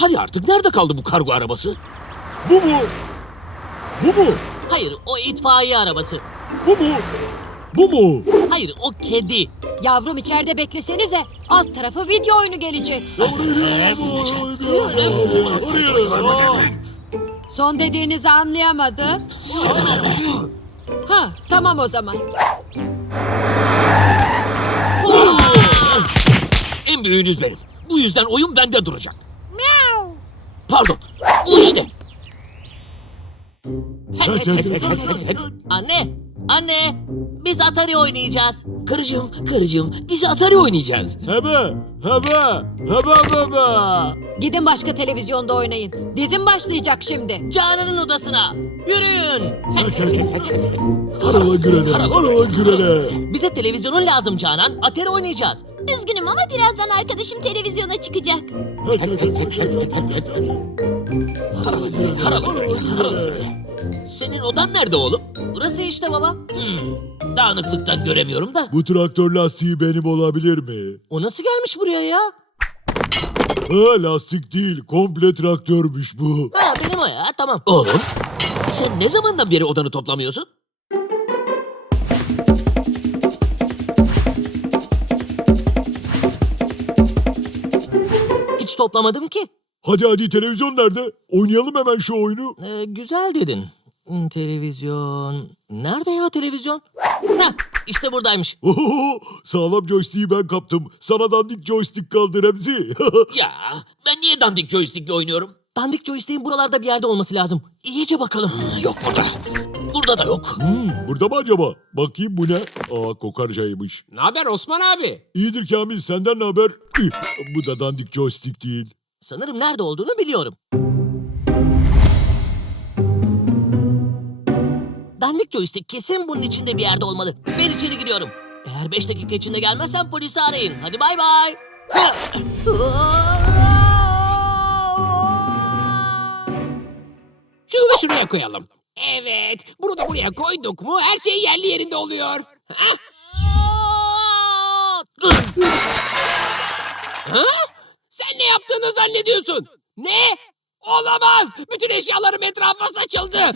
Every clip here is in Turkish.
Hadi artık nerede kaldı bu kargo arabası? Bu mu? Bu mu? Hayır o itfaiye arabası. Bu mu? Bu mu? Hayır o kedi. Yavrum içeride beklesenize. Alt tarafa video oyunu gelecek. Son dediğinizi anlayamadım. Ha tamam o zaman. En büyüğünüz benim. Bu yüzden oyun bende duracak. Pardon. Bu işte. Anne, anne biz Atari oynayacağız. Karıcığım, karıcığım biz Atari oynayacağız. Hebe, hebe, hebe bebe. Gidin başka televizyonda oynayın. Dizim başlayacak şimdi. Canan'ın odasına. Yürüyün. Harala gürele, harala gürele. Bize televizyonun lazım Canan. Atari oynayacağız. Üzgünüm ama birazdan arkadaşım televizyona çıkacak. Senin odan nerede oğlum? Burası işte baba. Hmm, dağınıklıktan göremiyorum da. Bu traktör lastiği benim olabilir mi? O nasıl gelmiş buraya ya? Ha lastik değil, komple traktörmüş bu. Ha benim o ya tamam. Oğlum, sen ne zamandan beri odanı toplamıyorsun? Hiç toplamadım ki. Hadi hadi televizyon nerede? Oynayalım hemen şu oyunu. Ee, güzel dedin. Hmm, Televizyon. Nerede ya televizyon? Hah işte buradaymış. Oho, sağlam joystick'i ben kaptım. Sana dandik joystick kaldı Remzi. Ya, ben niye dandik joystickle oynuyorum? Dandik joystick'in buralarda bir yerde olması lazım. İyice bakalım. Yok burada. Burada da yok. Hmm, burada mı acaba? Bakayım bu ne? Aa kokarcaymış. Ne haber Osman abi? İyidir Kamil senden ne haber? Bu da dandik joystick değil. Sanırım nerede olduğunu biliyorum. Dandik joystick kesin bunun içinde bir yerde olmalı. Ben içeri giriyorum. Eğer 5 dakika içinde gelmezsem polisi arayın. Hadi bay bay. Şuraya koyalım. Evet, bunu da buraya koyduk mu her şey yerli yerinde oluyor. Ha? Sen ne yaptığını zannediyorsun? Ne? Olamaz! Bütün eşyalarım etrafa saçıldı.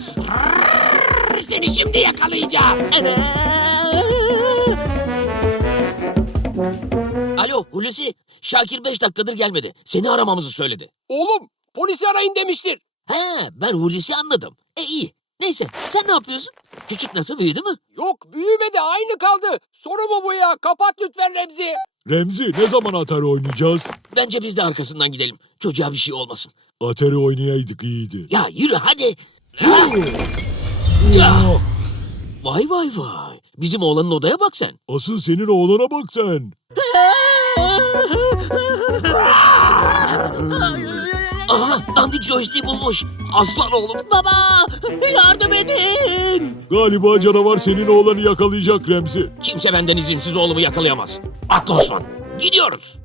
Seni şimdi yakalayacağım. Alo Hulusi, Şakir 5 dakikadır gelmedi. Seni aramamızı söyledi. Oğlum, polisi arayın demiştir. He, ben Hulusi anladım. E iyi. Neyse, sen ne yapıyorsun? Küçük nasıl büyüdü mü? Yok, büyümedi, aynı kaldı. Soru mu bu ya? Kapat lütfen Remzi. Remzi ne zaman Atari oynayacağız? Bence biz de arkasından gidelim. Çocuğa bir şey olmasın. Atari oynayaydık iyiydi. Ya yürü hadi. Ya. Vay vay vay. Bizim oğlanın odaya bak sen. Asıl senin oğlana bak sen. Aha dandik joystick bulmuş. Aslan oğlum. Baba yardım edin. Galiba canavar senin oğlanı yakalayacak Remzi. Kimse benden izinsiz oğlumu yakalayamaz. Atla Osman. Gidiyoruz.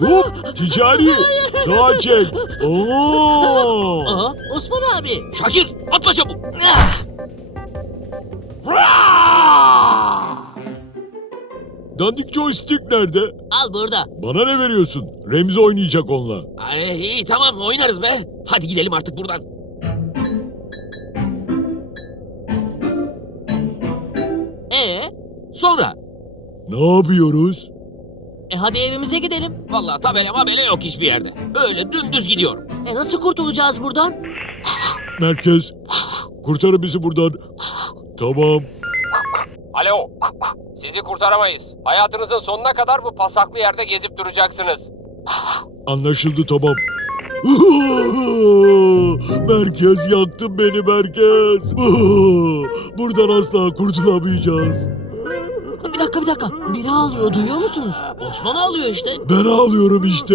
Hop ticari. Sağa çek. Oo. Aa, Osman abi. Şakir atla çabuk. Dandik joystick nerede? Al burada. Bana ne veriyorsun? Remzi oynayacak onunla. Ay, iyi tamam oynarız be. Hadi gidelim artık buradan. Ee, Sonra. Ne yapıyoruz? e hadi evimize gidelim. Vallahi tabela mabela yok hiçbir yerde. Öyle dümdüz gidiyorum. E nasıl kurtulacağız buradan? Merkez. Kurtarın bizi buradan. Tamam. Alo, sizi kurtaramayız. Hayatınızın sonuna kadar bu pasaklı yerde gezip duracaksınız. Anlaşıldı tamam. Merkez yaktın beni merkez. Buradan asla kurtulamayacağız. Bir dakika bir dakika. Biri ağlıyor duyuyor musunuz? Osman ağlıyor işte. Ben ağlıyorum işte.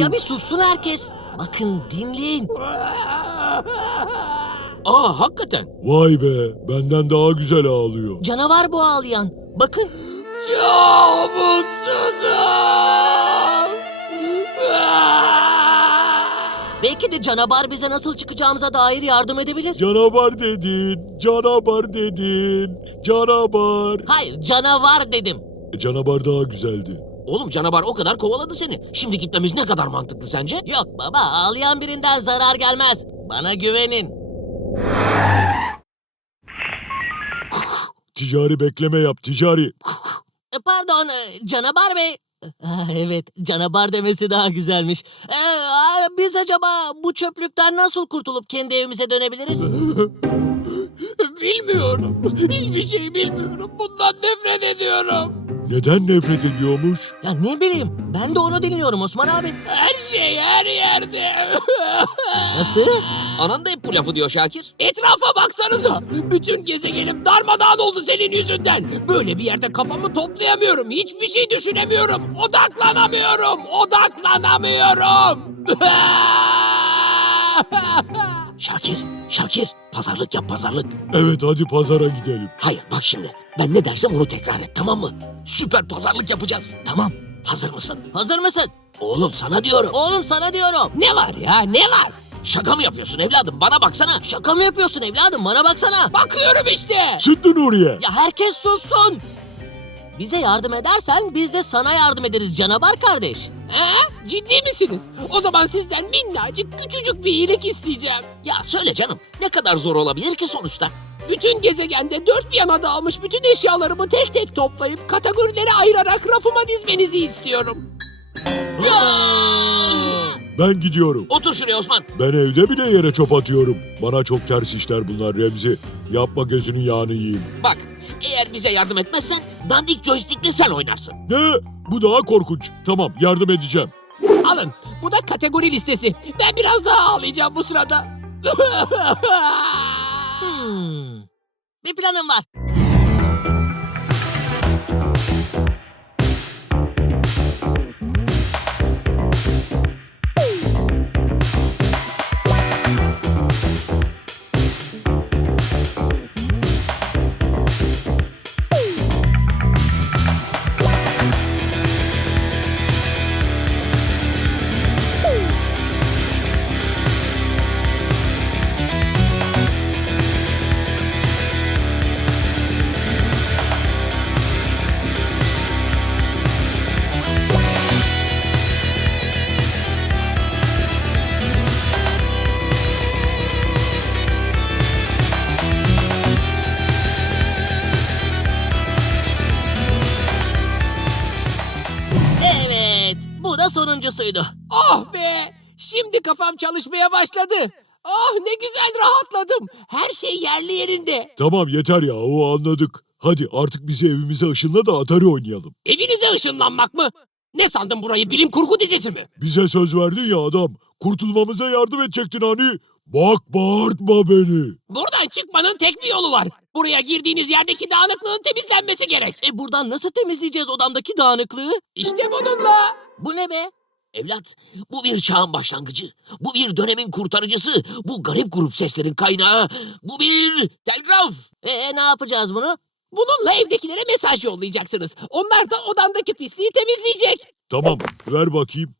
Ya bir sussun herkes. Bakın dinleyin. Aa hakikaten. Vay be benden daha güzel ağlıyor. Canavar bu ağlayan. Bakın. Çok mutsuzum. Belki de canavar bize nasıl çıkacağımıza dair yardım edebilir. Canavar dedin, canavar dedin, canavar. Hayır canavar dedim. E, Canavar daha güzeldi. Oğlum canavar o kadar kovaladı seni. Şimdi gitmemiz ne kadar mantıklı sence? Yok baba ağlayan birinden zarar gelmez. Bana güvenin. Ticari bekleme yap, ticari. E, Pardon e, canavar bey. Ah, evet canavar demesi daha güzelmiş. Aa, biz acaba bu çöplükten nasıl kurtulup kendi evimize dönebiliriz? Bilmiyorum. Hiçbir şey bilmiyorum. Bundan nefret ediyorum. Neden nefret ediyormuş? Ya ne bileyim ben de onu dinliyorum Osman abi. Her şey her yerde. Nasıl? Anan da hep bu lafı diyor Şakir. Etrafa baksanıza. Bütün gezegenim darmadağın oldu senin yüzünden. Böyle bir yerde kafamı toplayamıyorum. Hiçbir şey düşünemiyorum. Odaklanamıyorum. Odaklanamıyorum. Şakir, Şakir pazarlık yap pazarlık. Evet hadi pazara gidelim. Hayır bak şimdi ben ne dersem onu tekrar et tamam mı? Süper pazarlık yapacağız. Tamam hazır mısın? Hazır mısın? Oğlum sana diyorum. Oğlum sana diyorum. ne var ya ne var? Şaka mı yapıyorsun evladım bana baksana. Şaka mı yapıyorsun evladım bana baksana. Bakıyorum işte. Sütlü Nuriye. Ya herkes sussun. Bize yardım edersen biz de sana yardım ederiz canavar kardeş. Ha? Ciddi misiniz? O zaman sizden minnacık küçücük bir iyilik isteyeceğim. Ya söyle canım ne kadar zor olabilir ki sonuçta? Bütün gezegende dört bir yana dağılmış bütün eşyalarımı tek tek toplayıp kategorilere ayırarak rafıma dizmenizi istiyorum. Ben gidiyorum. Otur şuraya Osman. Ben evde bile yere çöp atıyorum. Bana çok ters işler bunlar Remzi. Yapma gözünün yağını yiyeyim. Bak eğer bize yardım etmezsen dandik joystickle sen oynarsın. Ne? Bu daha korkunç. Tamam yardım edeceğim. Alın bu da kategori listesi. Ben biraz daha ağlayacağım bu sırada. Hmm. Bir planım var. Sonuncusuydu. oh be! Şimdi kafam çalışmaya başladı. Oh ne güzel rahatladım. Her şey yerli yerinde. Tamam yeter ya o anladık. Hadi artık bizi evimize ışınla da Atari oynayalım. Evinize ışınlanmak mı? Ne sandın burayı bilim kurgu dizisi mi? Bize söz verdin ya adam. Kurtulmamıza yardım edecektin hani. Bak bağırtma beni. Buradan çıkmanın tek bir yolu var. Buraya girdiğiniz yerdeki dağınıklığın temizlenmesi gerek. E buradan nasıl temizleyeceğiz odamdaki dağınıklığı? İşte bununla. Bu ne be? Evlat bu bir çağın başlangıcı. Bu bir dönemin kurtarıcısı. Bu garip grup seslerin kaynağı. Bu bir telgraf. E ne yapacağız bunu? Bununla evdekilere mesaj yollayacaksınız. Onlar da odandaki pisliği temizleyecek. Tamam ver bakayım.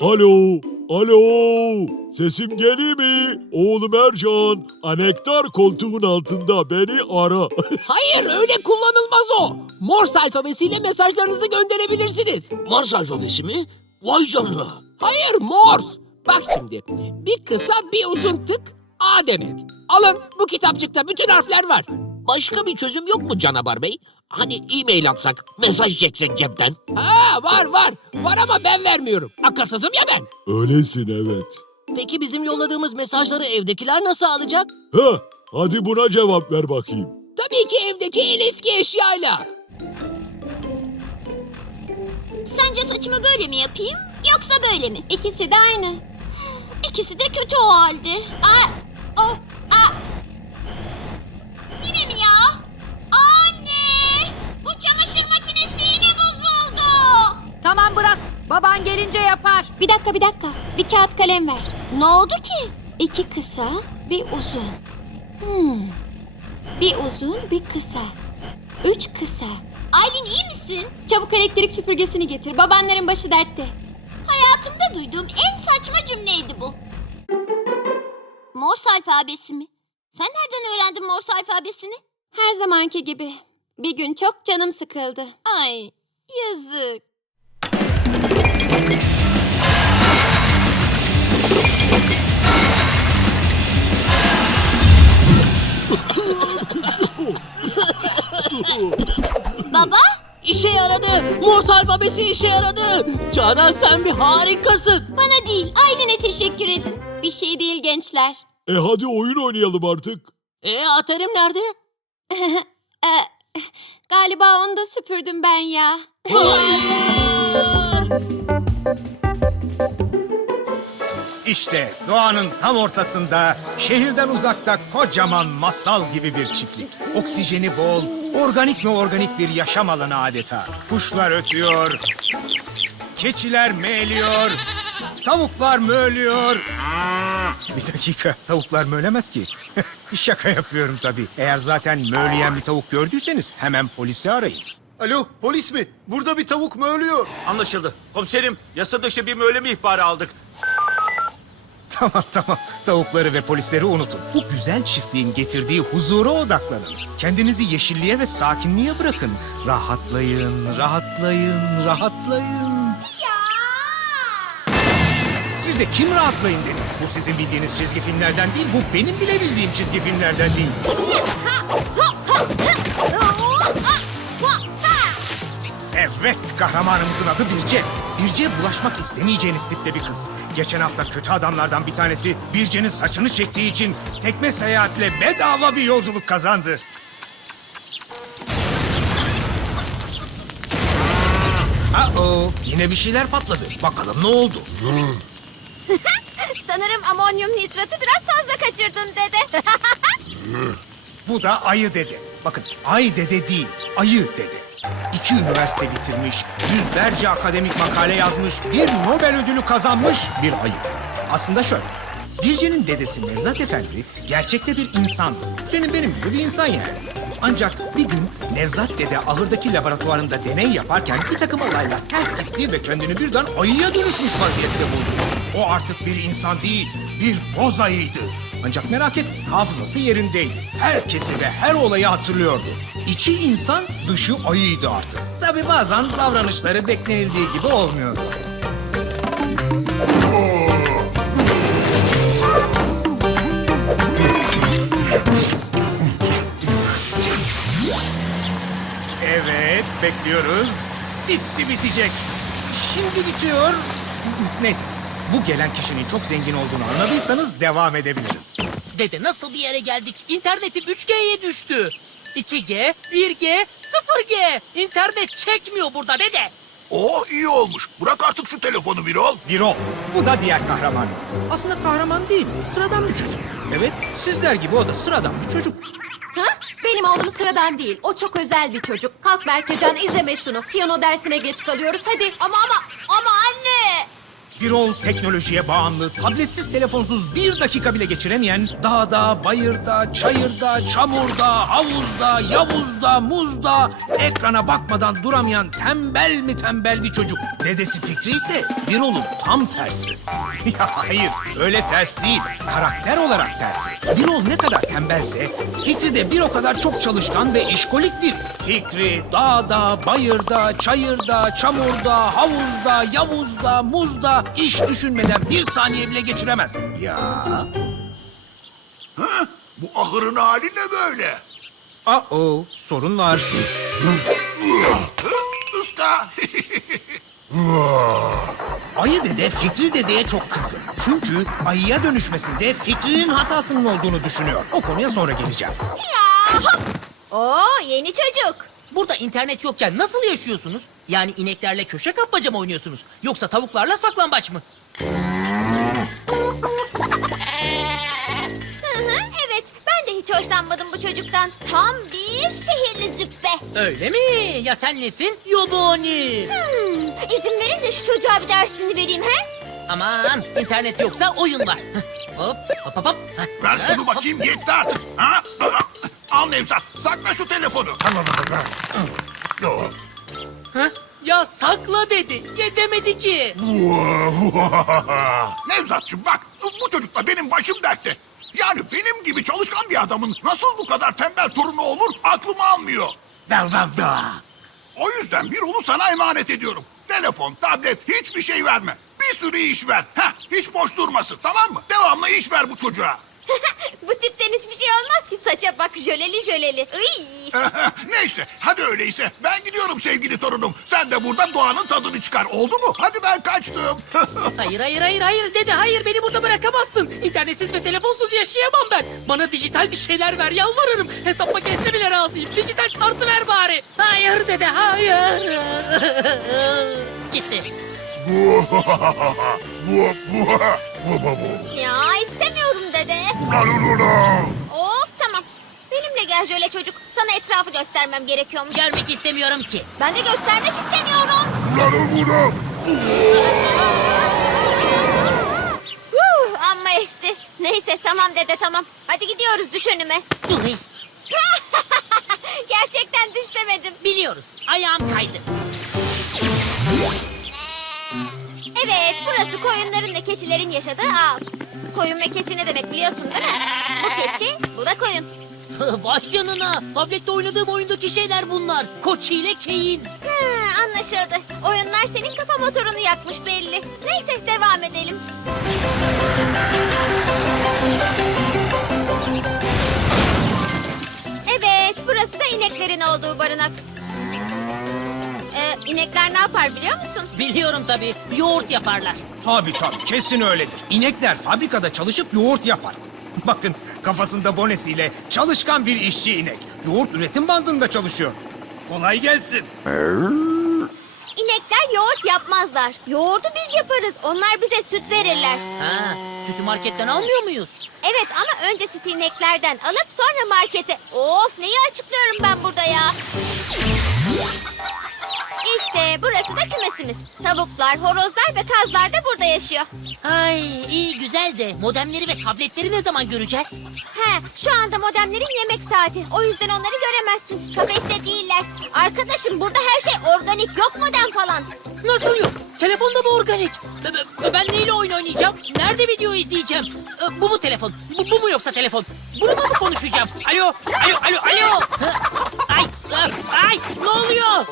Alo, alo. Sesim geliyor mi? Oğlum Ercan, anektar koltuğun altında beni ara. Hayır öyle kullanılmaz o. Morse alfabesiyle mesajlarınızı gönderebilirsiniz. Mars alfabesi mi? Vay canına. Hayır Morse. Bak şimdi bir kısa bir uzun tık A demek. Alın bu kitapçıkta bütün harfler var. Başka bir çözüm yok mu Canabar Bey? Hani e-mail atsak, mesaj çeksek cepten? Ha var var. Var ama ben vermiyorum. Akılsızım ya ben. Öylesin evet. Peki bizim yolladığımız mesajları evdekiler nasıl alacak? Heh, hadi buna cevap ver bakayım. Tabii ki evdeki en eski eşyayla. Sence saçımı böyle mi yapayım yoksa böyle mi? İkisi de aynı. İkisi de kötü o halde. Aa, o, aa. Yine mi ya? Anne! Bu çamaşır makinesi yine bozuldu. Tamam bırak. Baban gelince yapar. Bir dakika bir dakika. Bir kağıt kalem ver. Ne oldu ki? İki kısa, bir uzun. Hmm. Bir uzun, bir kısa. Üç kısa. Aylin iyi misin? Çabuk elektrik süpürgesini getir. Babanların başı dertte. Hayatımda duyduğum en saçma cümleydi bu. Morse alfabesi mi? Sen nereden öğrendin Morse alfabesini? Her zamanki gibi. Bir gün çok canım sıkıldı. Ay yazık. Baba İşe yaradı. Morse alfabesi işe yaradı. Canan sen bir harikasın. bana değil ailene teşekkür edin. Bir şey değil gençler. E hadi oyun oynayalım artık. E aterim nerede? Ee, galiba onu da süpürdüm ben ya. İşte doğanın tam ortasında, şehirden uzakta kocaman masal gibi bir çiftlik. Oksijeni bol, organik mi organik bir yaşam alanı adeta. Kuşlar ötüyor, keçiler meğliyor, tavuklar möğlüyor. Bir dakika, tavuklar möğlemez ki. bir şaka yapıyorum tabii. Eğer zaten möğleyen bir tavuk gördüyseniz hemen polisi arayın. Alo polis mi? Burada bir tavuk mu ölüyor? Anlaşıldı. Komiserim, yasa dışı bir möyleme ihbarı aldık. Tamam tamam. Tavukları ve polisleri unutun. Bu güzel çiftliğin getirdiği huzura odaklanın. Kendinizi yeşilliğe ve sakinliğe bırakın. Rahatlayın, rahatlayın, rahatlayın. Size kim rahatlayın dedi. Bu sizin bildiğiniz çizgi filmlerden değil, bu benim bile bildiğim çizgi filmlerden değil. Evet, kahramanımızın adı Birce. Birce bulaşmak istemeyeceğiniz tipte bir kız. Geçen hafta kötü adamlardan bir tanesi Birce'nin saçını çektiği için tekme seyahatle bedava bir yolculuk kazandı. Aa, yine bir şeyler patladı. Bakalım ne oldu? Sanırım amonyum nitratı biraz fazla kaçırdın dede. Bu da Ayı Dede. Bakın Ay Dede değil, Ayı Dede. İki üniversite bitirmiş, yüzlerce akademik makale yazmış, bir Nobel ödülü kazanmış bir ayı. Aslında şöyle, Birce'nin dedesi Nevzat Efendi gerçekte bir insandı. Senin benim gibi bir insan yani. Ancak bir gün Nevzat Dede ahırdaki laboratuvarında deney yaparken bir takım olaylar ters gitti ve kendini birden ayıya dönüşmüş vaziyette buldu. O artık bir insan değil, bir boz ayıydı. Ancak merak etmeyin hafızası yerindeydi. Herkesi ve her olayı hatırlıyordu. İçi insan, dışı ayıydı artık. Tabi bazen davranışları beklenildiği gibi olmuyordu. Evet, bekliyoruz. Bitti bitecek. Şimdi bitiyor. Neyse, bu gelen kişinin çok zengin olduğunu anladıysanız devam edebiliriz. Dede nasıl bir yere geldik? İnternetim 3G'ye düştü. 2G, 1G, 0G. İnternet çekmiyor burada dede. Oh iyi olmuş. Bırak artık şu telefonu Birol. Bir o. Bu da diğer kahramanımız. Aslında kahraman değil, sıradan bir çocuk. Evet, sizler gibi o da sıradan bir çocuk. Ha? Benim oğlum sıradan değil. O çok özel bir çocuk. Kalk Berkecan izleme şunu. Piyano dersine geç kalıyoruz. Hadi. ama ama ama anne. Birol teknolojiye bağımlı, tabletsiz telefonsuz bir dakika bile geçiremeyen, dağda, bayırda, çayırda, çamurda, havuzda, yavuzda, muzda, ekrana bakmadan duramayan tembel mi tembel bir çocuk. Dedesi Fikri ise Birol'un tam tersi. ya hayır, öyle ters değil, karakter olarak tersi. Birol ne kadar tembelse, Fikri de bir o kadar çok çalışkan ve işkolik bir. Fikri dağda, bayırda, çayırda, çamurda, havuzda, yavuzda, muzda iş düşünmeden bir saniye bile geçiremez. Ya. Bu ahırın hali ne böyle? Aa, sorun var. Iska. Ayı dede Fikri dedeye çok kızgın. Çünkü ayıya dönüşmesinde Fikri'nin hatasının olduğunu düşünüyor. O konuya sonra geleceğim. Oo yeni çocuk. Burada internet yokken nasıl yaşıyorsunuz? Yani ineklerle köşe kapmaca mı oynuyorsunuz? Yoksa tavuklarla saklambaç mı? Hı hı, evet ben de hiç hoşlanmadım bu çocuktan. Tam bir şehirli züppe. Öyle mi? Ya sen nesin? Yobani. Hmm, izin verin de şu çocuğa bir dersini vereyim he. Aman internet yoksa oyun var. hop hop hop hop. Ver şunu bakayım yetti artık. Ha? Al Nevzat sakla şu telefonu. Yo. Hah, Ya sakla dedi. Ye demedi ki. Nevzatçım bak bu çocukla benim başım dertte. Yani benim gibi çalışkan bir adamın nasıl bu kadar tembel torunu olur aklım almıyor. Da da da. O yüzden bir oğlu sana emanet ediyorum. Telefon, tablet, hiçbir şey verme. Bir sürü iş ver. Heh, hiç boş durmasın tamam mı? Devamlı iş ver bu çocuğa. Bu tipten hiçbir şey olmaz ki. Saça bak jöleli jöleli. Iy. Neyse hadi öyleyse ben gidiyorum sevgili torunum. Sen de burada doğanın tadını çıkar oldu mu? Hadi ben kaçtım. Hayır hayır hayır hayır dede hayır beni burada bırakamazsın. İnternetsiz ve telefonsuz yaşayamam ben. Bana dijital bir şeyler ver yalvarırım. Hesap makinesine bile razıyım. Dijital kartı ver bari. Hayır dede hayır. Gitti. Ya istemiyorum dede. Of tamam. Benimle gel jöle çocuk. Sana etrafı göstermem gerekiyormuş. Görmek istemiyorum ki. Ben de göstermek istemiyorum. Huh, amma esti. Neyse tamam dede tamam. Hadi gidiyoruz düş önüme. Uy, Gerçekten düş demedim. biliyoruz. Ayağım kaydı. Evet burası koyunların ve keçilerin yaşadığı ağ. Koyun ve keçi ne demek biliyorsun değil mi? Bu keçi, bu da koyun. Vay canına. Tablette oynadığım oyundaki şeyler bunlar. Koçi ile Keyin. Ha, anlaşıldı. Oyunlar senin kafa motorunu yakmış belli. Neyse devam edelim. Evet, burası da ineklerin olduğu barınak. Ee, inekler ne yapar biliyor musun? Biliyorum tabii. Yoğurt yaparlar. Tabii tabii kesin öyledir. İnekler fabrikada çalışıp yoğurt yapar. Bakın kafasında bonesiyle çalışkan bir işçi inek. Yoğurt üretim bandında çalışıyor. Kolay gelsin. İnekler yoğurt yapmazlar. Yoğurdu biz yaparız. Onlar bize süt verirler. Ha, sütü marketten almıyor muyuz? Evet ama önce sütü ineklerden alıp sonra markete. Of neyi açıklıyorum ben burada ya? İşte burası da kümesimiz. Tavuklar, horozlar ve kazlar da burada yaşıyor. Ay iyi güzel de modemleri ve tabletleri ne zaman göreceğiz? He, şu anda modemlerin yemek saati. O yüzden onları göremezsin. Kafeste değiller. Arkadaşım burada her şey organik. Yok modem falan. Nasıl yok? Telefonda mı organik? Ben neyle oyun oynayacağım? Nerede video izleyeceğim? Ee, Bu mu telefon? Bu, bu mu yoksa telefon? Bununla mı konuşacağım? Alo, alo, alo, alo. Ay, ay, ay, ne oluyor?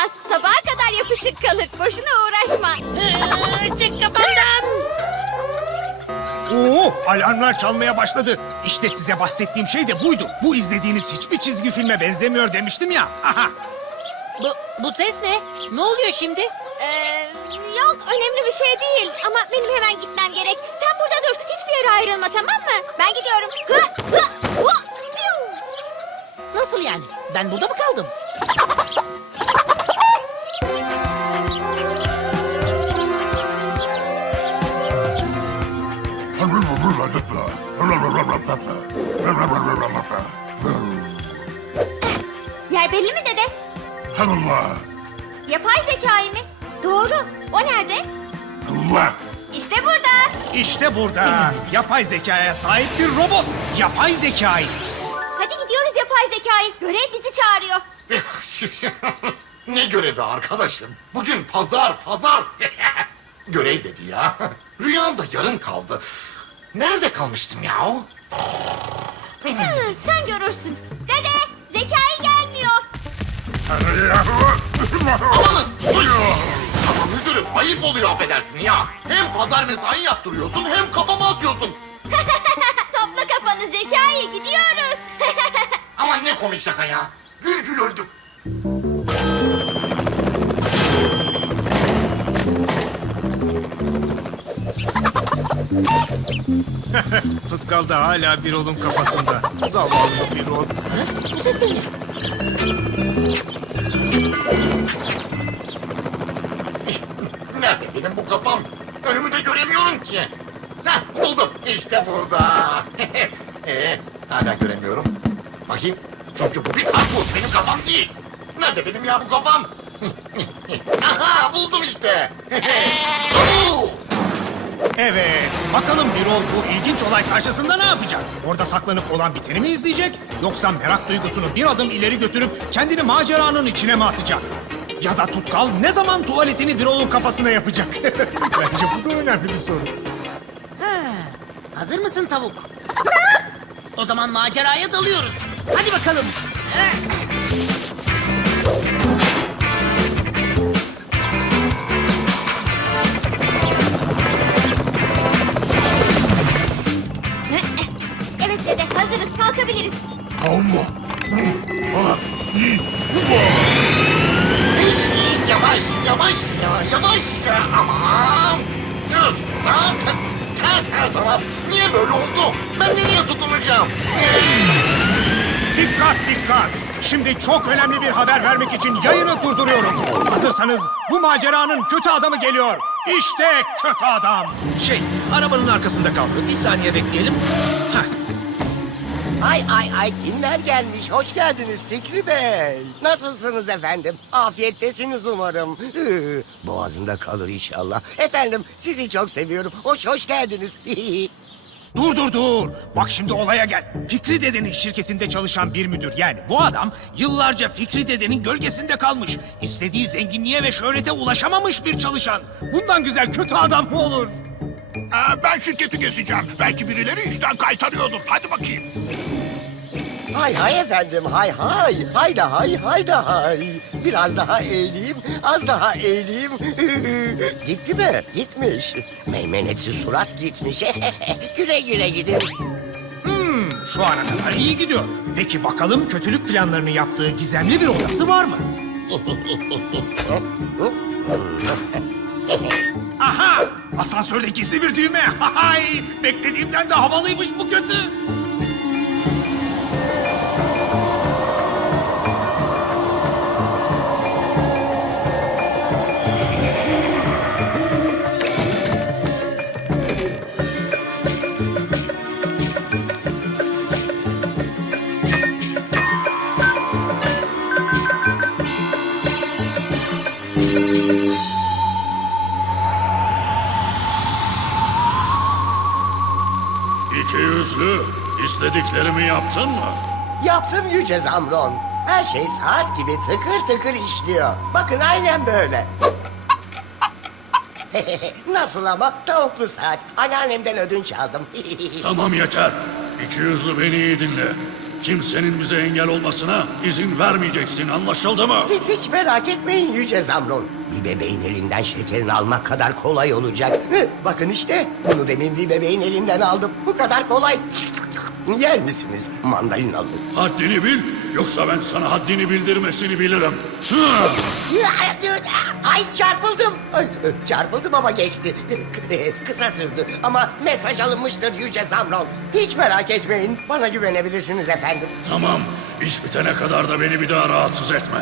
Bırakmaz. Sabaha kadar yapışık kalır. Boşuna uğraşma. Çık kafamdan. Oo, alarmlar çalmaya başladı. İşte size bahsettiğim şey de buydu. Bu izlediğiniz hiçbir çizgi filme benzemiyor demiştim ya. Aha. Bu, bu ses ne? Ne oluyor şimdi? Ee, yok önemli bir şey değil ama benim hemen gitmem gerek. Sen burada dur hiçbir yere ayrılma tamam mı? Ben gidiyorum. Hı, hı, hı, piu. Nasıl yani? Ben burada mı kaldım? Yer belli mi dede? Yapay zekayı mı? Doğru. O nerede? İşte burada. İşte burada yapay zekaya sahip bir robot. Yapay zekayı. Hadi gidiyoruz yapay zekayı. Görev bizi çağırıyor. ne görevi arkadaşım? Bugün pazar, pazar. Görev dedi ya. Rüyamda yarım kaldı. Nerede kalmıştım ya? Hı, sen görürsün. Dede zekayı gelmiyor. Amanın! Ama müdürüm ayıp oluyor affedersin ya. Hem pazar mesai yaptırıyorsun hem kafama atıyorsun. Topla kafanı zekayı gidiyoruz. Aman ne komik şaka ya. Gül gül öldüm. Tutkal da hala bir olun kafasında. Zavallı bir ol. Bu ses de ne? Nerede benim bu kafam? Önümü de göremiyorum ki. Heh, buldum. İşte burada. ee, hala göremiyorum. Bakayım. Çünkü bu bir karpuz. Benim kafam değil. Nerede benim ya bu kafam? Aha buldum işte. Oo! Evet, bakalım Birol bu ilginç olay karşısında ne yapacak? Orada saklanıp olan biteni mi izleyecek? Yoksa merak duygusunu bir adım ileri götürüp kendini maceranın içine mi atacak? Ya da tutkal ne zaman tuvaletini Birol'un kafasına yapacak? Bence bu da önemli bir soru. Hazır mısın tavuk? O zaman maceraya dalıyoruz. Hadi bakalım. Evet Niye böyle oldu? Ben nereye tutunacağım? Dikkat dikkat! Şimdi çok önemli bir haber vermek için yayını durduruyorum. Hazırsanız bu maceranın kötü adamı geliyor. İşte kötü adam. Şey, arabanın arkasında kaldı. Bir saniye bekleyelim. Hah, Ay ay ay kimler gelmiş? Hoş geldiniz Fikri Bey. Nasılsınız efendim? Afiyettesiniz umarım. Boğazımda kalır inşallah. Efendim sizi çok seviyorum. Hoş hoş geldiniz. Dur dur dur. Bak şimdi olaya gel. Fikri dedenin şirketinde çalışan bir müdür yani bu adam yıllarca Fikri dedenin gölgesinde kalmış. İstediği zenginliğe ve şöhrete ulaşamamış bir çalışan. Bundan güzel kötü adam mı olur? Aa, ben şirketi gezeceğim. Belki birileri işten kaytarıyordur. Hadi bakayım. Hay hay efendim hay hay. Hayda hay hayda hay. Biraz daha eğileyim. Az daha eğileyim. Gitti mi? Gitmiş. Meymenetsiz surat gitmiş. güle güle gidin. Hmm, şu ana kadar iyi gidiyor. Peki bakalım kötülük planlarını yaptığı gizemli bir odası var mı? Aha! Asansörde gizli bir düğme. Hay! Beklediğimden de havalıymış bu kötü. İstediklerimi yaptın mı? Yaptım Yüce Zamron. Her şey saat gibi tıkır tıkır işliyor. Bakın aynen böyle. Nasıl ama? Tavuklu saat. Anneannemden ödünç aldım. Tamam yeter. İki yüzlü beni iyi dinle. Kimsenin bize engel olmasına izin vermeyeceksin, anlaşıldı mı? Siz hiç merak etmeyin Yüce Zamron. Bir bebeğin elinden şekerini almak kadar kolay olacak. Hı, Bakın işte bunu demin bir bebeğin elinden aldım. Bu kadar kolay. Yer misiniz mandalinalı? Haddini bil, yoksa ben sana haddini bildirmesini bilirim. Ay çarpıldım. Ay, çarpıldım ama geçti. Kısa sürdü ama mesaj alınmıştır Yüce Zamron. Hiç merak etmeyin. Bana güvenebilirsiniz efendim. Tamam, iş bitene kadar da beni bir daha rahatsız etme.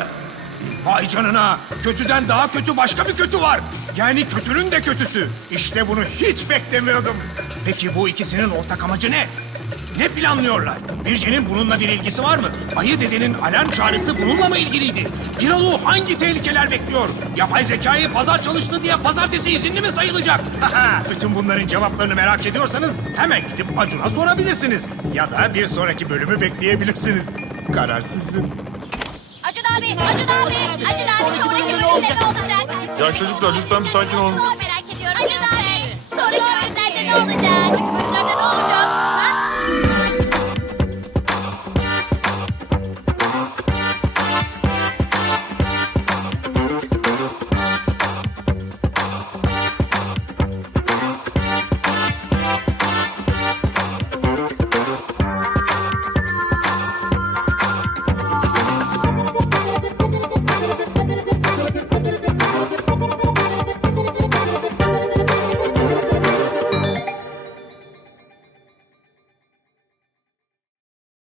Vay canına! Kötüden daha kötü başka bir kötü var. Yani kötünün de kötüsü. İşte bunu hiç beklemiyordum. Peki bu ikisinin ortak amacı ne? Ne planlıyorlar? Birce'nin bununla bir ilgisi var mı? Ayı dedenin alarm çağrısı bununla mı ilgiliydi? Birolu hangi tehlikeler bekliyor? Yapay zekayı pazar çalıştı diye pazartesi izinli mi sayılacak? Bütün bunların cevaplarını merak ediyorsanız hemen gidip Acun'a sorabilirsiniz. Ya da bir sonraki bölümü bekleyebilirsiniz. Karar sizin. Acun abi, Acun abi, Acun abi sonraki bölümde ne olacak? Ya çocuklar lütfen bir sakin olun. Acun abi, sonraki bölümlerde ne olacak? Sonraki bölümlerde ne olacak?